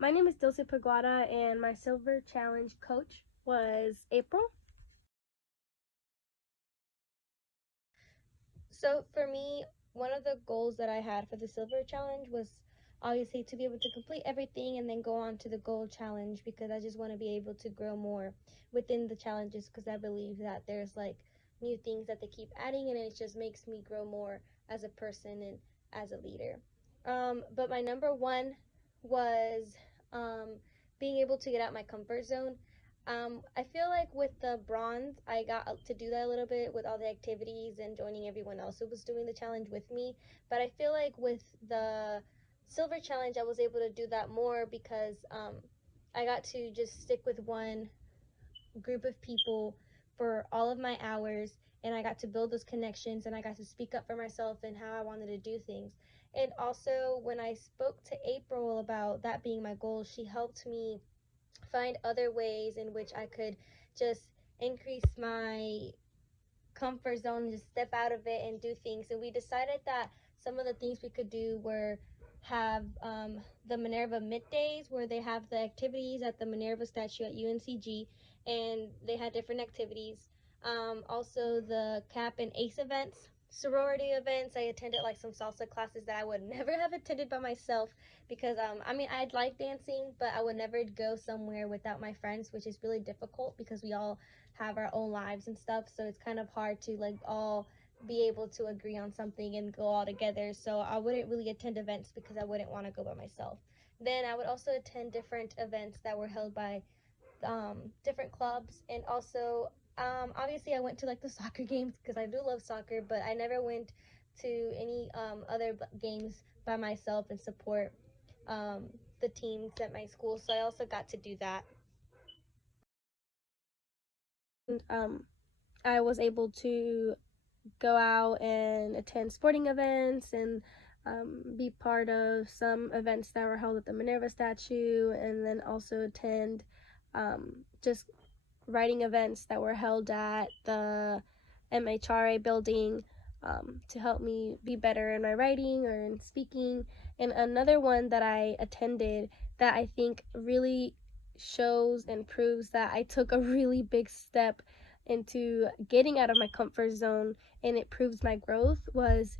My name is Dilcia Paguada, and my Silver Challenge coach was April. So for me, one of the goals that I had for the Silver Challenge was obviously to be able to complete everything and then go on to the Gold Challenge, because I just want to be able to grow more within the challenges, because I believe that there's like new things that they keep adding, and it just makes me grow more as a person and as a leader. But my number one was being able to get out my comfort zone. I feel like with the bronze, I got to do that a little bit with all the activities and joining everyone else who was doing the challenge with me. But I feel like with the silver challenge, I was able to do that more because I got to just stick with one group of people for all of my hours, and I got to build those connections, and I got to speak up for myself and how I wanted to do things. And also, when I spoke to April about that being my goal, she helped me find other ways in which I could just increase my comfort zone and just step out of it and do things. And we decided that some of the things we could do were have the Minerva middays, where they have the activities at the Minerva statue at UNCG, and they had different activities. Also the CAP and ACE events, sorority events. I attended like some salsa classes that I would never have attended by myself, because I mean, I'd like dancing, but I would never go somewhere without my friends, which is really difficult because we all have our own lives and stuff, so it's kind of hard to like all be able to agree on something and go all together. So I wouldn't really attend events because I wouldn't want to go by myself. Then I would also attend different events that were held by different clubs, and also obviously I went to like the soccer games because I do love soccer, but I never went to any other games by myself and support the teams at my school. So I also got to do that. And I was able to go out and attend sporting events and be part of some events that were held at the Minerva statue, and then also attend just writing events that were held at the MHRA building to help me be better in my writing or in speaking. And another one that I attended that I think really shows and proves that I took a really big step into getting out of my comfort zone, and it proves my growth, was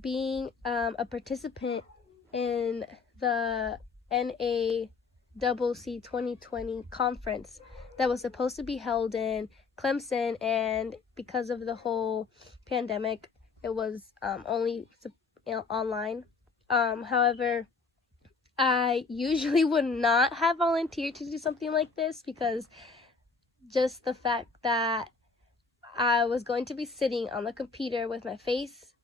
being a participant in the NACC 2020 conference that was supposed to be held in Clemson, and because of the whole pandemic, it was only online. However, I usually would not have volunteered to do something like this, because just the fact that I was going to be sitting on the computer with my face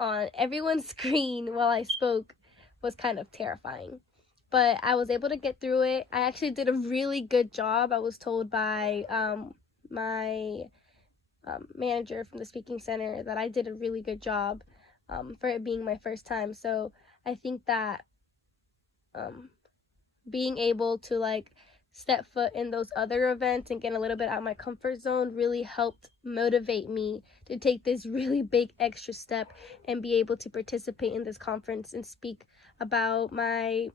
on everyone's screen while I spoke was kind of terrifying. But I was able to get through it. I actually did a really good job. I was told by my manager from the speaking center that I did a really good job for it being my first time. So I think that being able to like step foot in those other events and get a little bit out of my comfort zone really helped motivate me to take this really big extra step and be able to participate in this conference and speak about my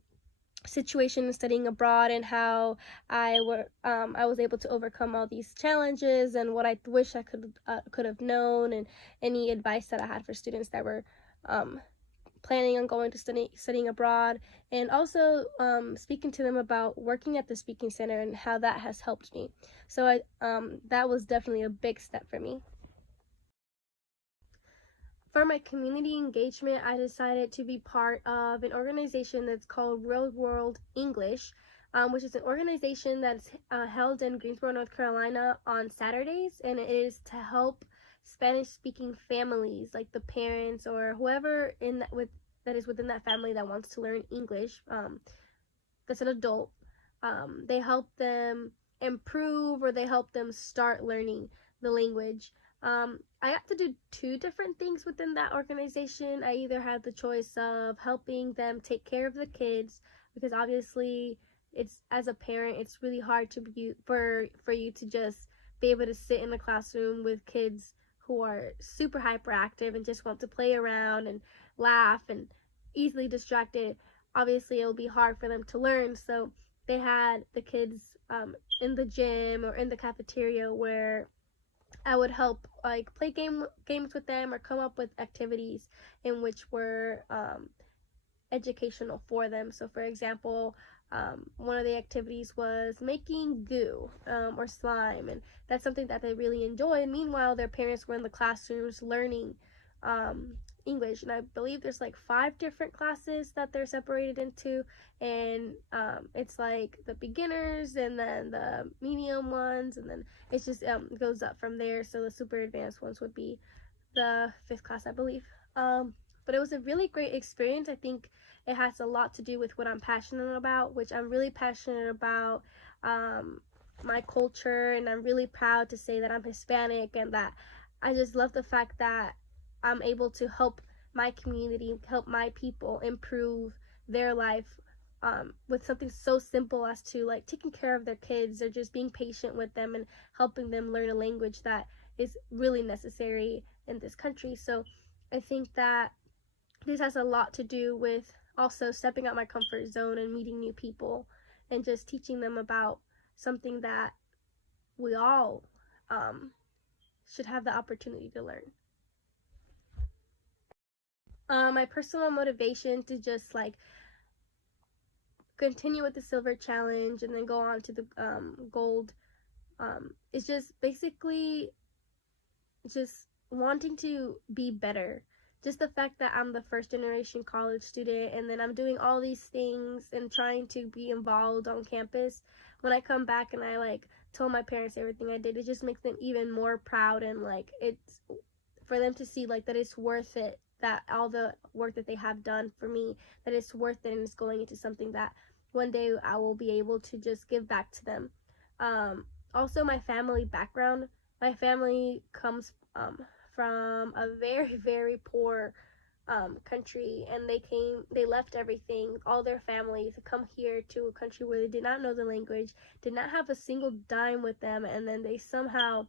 situation in studying abroad, and how I was able to overcome all these challenges, and what I wish I could have known, and any advice that I had for students that were planning on going to studying abroad, and also speaking to them about working at the speaking center and how that has helped me. So that was definitely a big step for me. For my community engagement, I decided to be part of an organization that's called Real World English, which is an organization that's held in Greensboro, North Carolina on Saturdays, and it is to help Spanish-speaking families, like the parents or whoever that is within that family that wants to learn English, that's an adult. They help them improve, or they help them start learning the language. I got to do two different things within that organization. I either had the choice of helping them take care of the kids, because obviously it's, as a parent, it's really hard to be for you to just be able to sit in the classroom with kids who are super hyperactive and just want to play around and laugh and easily distracted. obviously it'll be hard for them to learn. So they had the kids in the gym or in the cafeteria where I would help like play games with them or come up with activities in which were educational for them. So, for example, one of the activities was making goo or slime, and that's something that they really enjoy. And meanwhile, their parents were in the classrooms learning um, English, and I believe there's like 5 different classes that they're separated into, and it's like the beginners, and then the medium ones, and then it's just goes up from there. So the super advanced ones would be the 5th class, I believe. But it was a really great experience. I think it has a lot to do with what I'm passionate about, which I'm really passionate about my culture, and I'm really proud to say that I'm Hispanic, and that I just love the fact that I'm able to help my community, help my people improve their life with something so simple as to like taking care of their kids or just being patient with them and helping them learn a language that is really necessary in this country. So I think that this has a lot to do with also stepping out my comfort zone and meeting new people and just teaching them about something that we all should have the opportunity to learn. My personal motivation to just like continue with the silver challenge and then go on to the gold is just basically just wanting to be better. Just the fact that I'm the first generation college student, and then I'm doing all these things and trying to be involved on campus. When I come back and I like told my parents everything I did, it just makes them even more proud, and like it's for them to see like that it's worth it, that all the work that they have done for me, that it's worth it, and it's going into something that one day I will be able to just give back to them. Also, my family background. My family comes from a very, very poor country, and they left everything, all their families, to come here to a country where they did not know the language, did not have a single dime with them, and then they somehow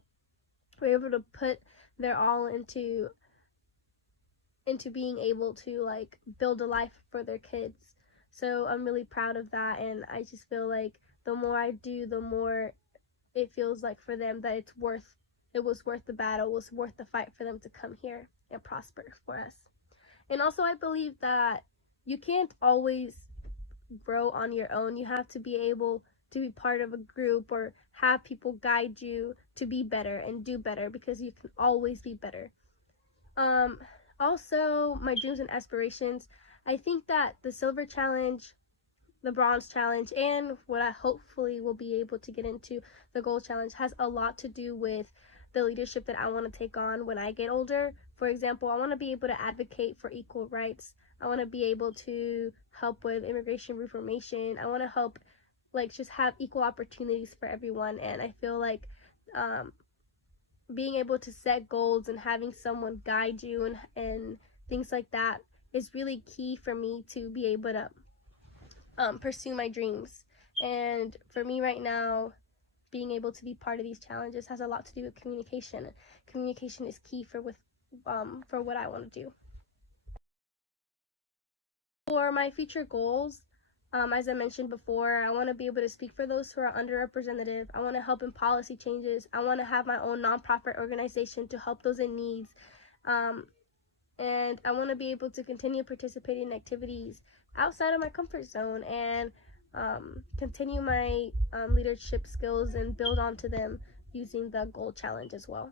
were able to put their all into being able to like build a life for their kids. So I'm really proud of that, and I just feel like the more I do, the more it feels like for them that it was worth the battle, it was worth the fight for them to come here and prosper for us. And also, I believe that you can't always grow on your own. You have to be able to be part of a group or have people guide you to be better and do better, because you can always be better. Um, Also, my dreams and aspirations. I think that the silver challenge, the bronze challenge, and what I hopefully will be able to get into, the gold challenge, has a lot to do with the leadership that I want to take on when I get older. For example, I want to be able to advocate for equal rights. I want to be able to help with immigration reformation. I want to help like just have equal opportunities for everyone, and I feel like um, being able to set goals and having someone guide you and things like that is really key for me to be able to pursue my dreams. And for me right now, being able to be part of these challenges has a lot to do with communication. Communication is key for what I want to do. For my future goals, as I mentioned before, I want to be able to speak for those who are underrepresented. I want to help in policy changes. I want to have my own nonprofit organization to help those in needs. And I want to be able to continue participating in activities outside of my comfort zone, and continue my leadership skills and build onto them using the goal challenge as well.